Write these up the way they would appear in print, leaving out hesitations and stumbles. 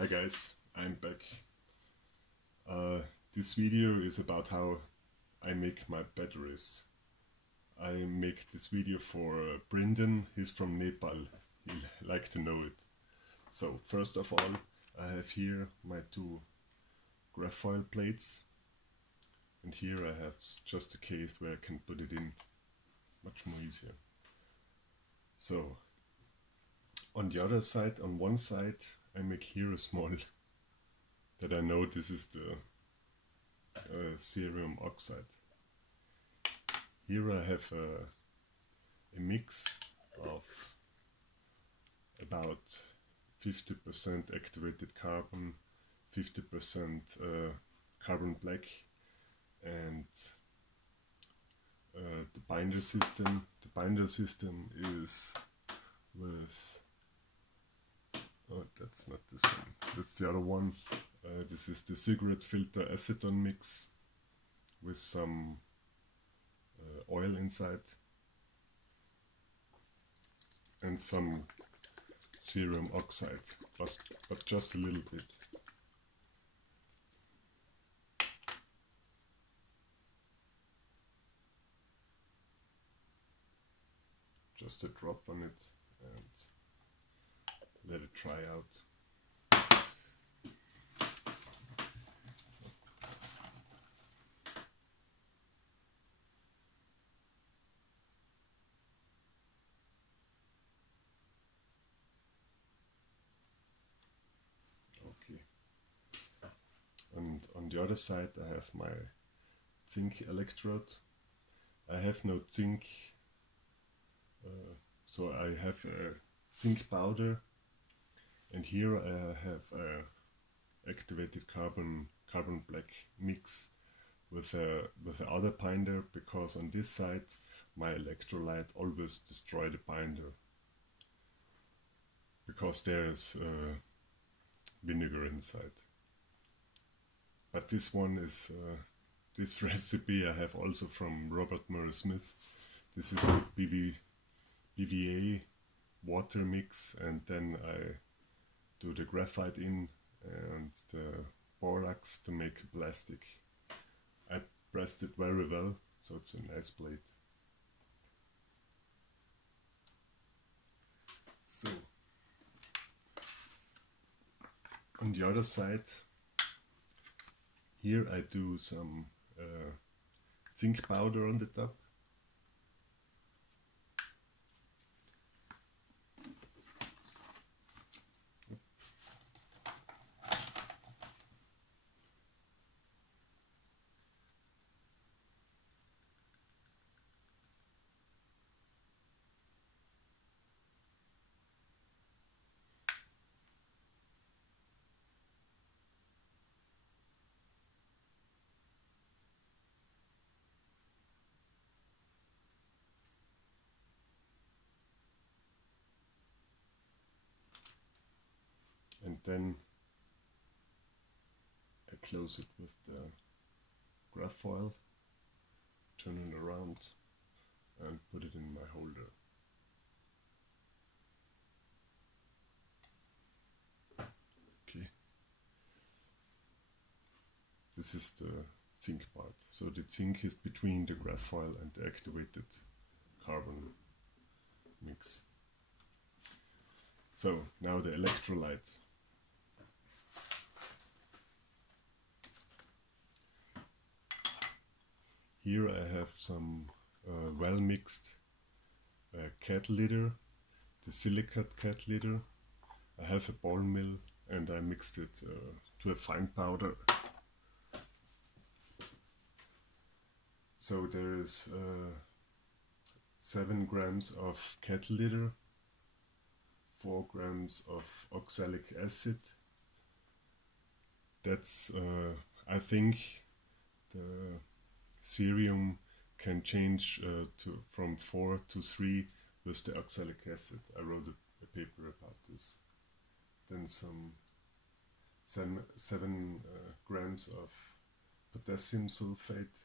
Hi guys, I'm back. This video is about how I make my batteries. I make this video for Brendan. He's from Nepal. He'll like to know it. So first of all, I have here my two graphite plates, and here I have just a case where I can put it in much more easier. So on the other side, on one side, I make here a small, that I know this is the cerium oxide. Here I have a mix of about 50% activated carbon, 50% carbon black, and the binder system. The binder system is with, oh, that's not this one, that's the other one. This is the cigarette filter acetone mix with some oil inside and some cerium oxide, but just a little bit. Just a drop on it and let it dry out. Okay. And on the other side I have my zinc electrode. I have no zinc, so I have a zinc powder, and here I have activated carbon black mix with the other binder, because on this side my electrolyte always destroy the binder, because there is vinegar inside. But this one is this recipe I have also from Robert Murray Smith. This is the BVA water mix, and then I do the graphite in and the borax to make a plastic. I pressed it very well, so it's a nice plate. So on the other side, here I do some zinc powder on the top. And then I close it with the graph foil, turn it around and put it in my holder. Okay. This is the zinc part. So the zinc is between the graph foil and the activated carbon mix. So now the electrolyte. Here I have some well mixed cat litter, the silicate cat litter. I have a ball mill and I mixed it to a fine powder. So there is 7 grams of cat litter, 4 grams of oxalic acid. That's, I think, the cerium can change from 4 to 3 with the oxalic acid. I wrote a paper about this. Then some 7 grams of potassium sulfate,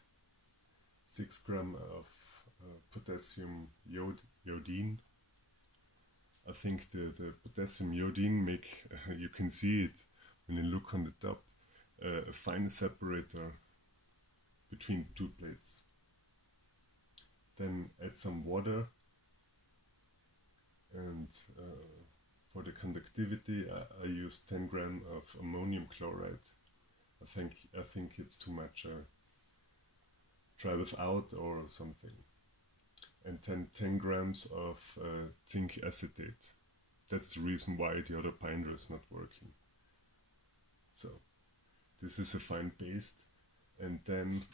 6 grams of potassium iodine. I think the potassium iodine make, you can see it when you look on the top, a fine separator between two plates. Then add some water, and for the conductivity I use 10 grams of ammonium chloride. I think it's too much. Try without or something. And 10 grams of zinc acetate. That's the reason why the other binder is not working. So this is a fine paste. And then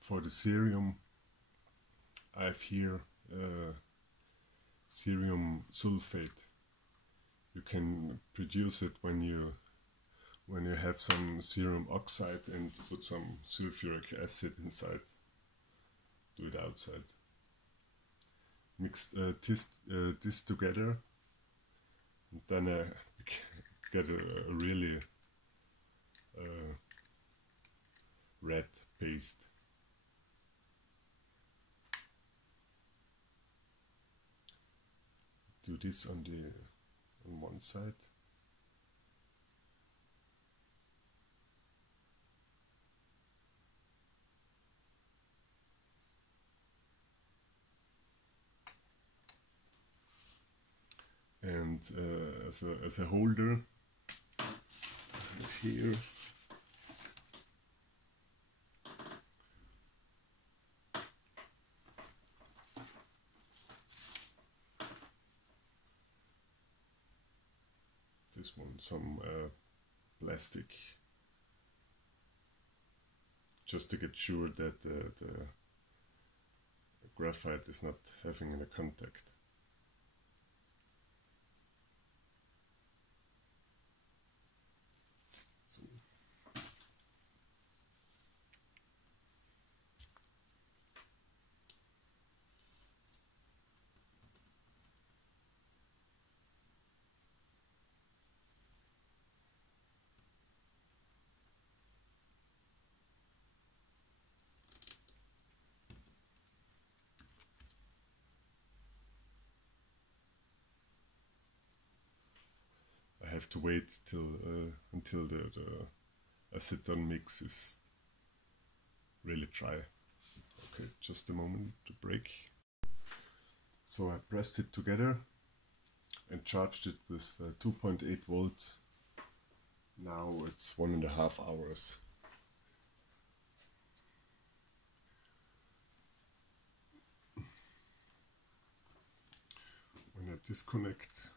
for the cerium, I have here cerium sulfate. You can produce it when you have some cerium oxide and put some sulfuric acid inside. Do it outside. Mix this together, and then get a really red paste. Do this on one side. And as a holder, here this one, some plastic, just to get sure that the graphite is not having any contact. So I have to wait until the acetone mix is really dry. Okay, just a moment to break. So I pressed it together and charged it with 2.8 volt. Now it's 1.5 hours. When I disconnect,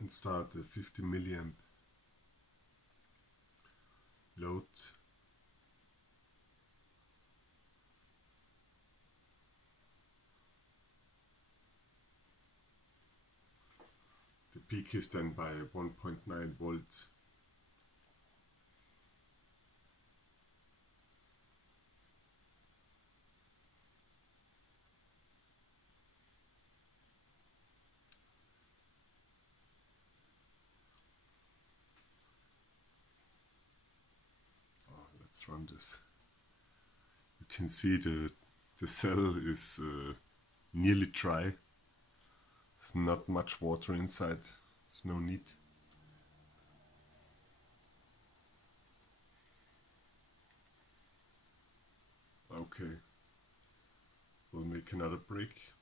and start a 50 milliamp load, the peak is then by 1.9 volts. Let's run this. You can see the cell is nearly dry. There's not much water inside. There's no need. Okay, we'll make another break.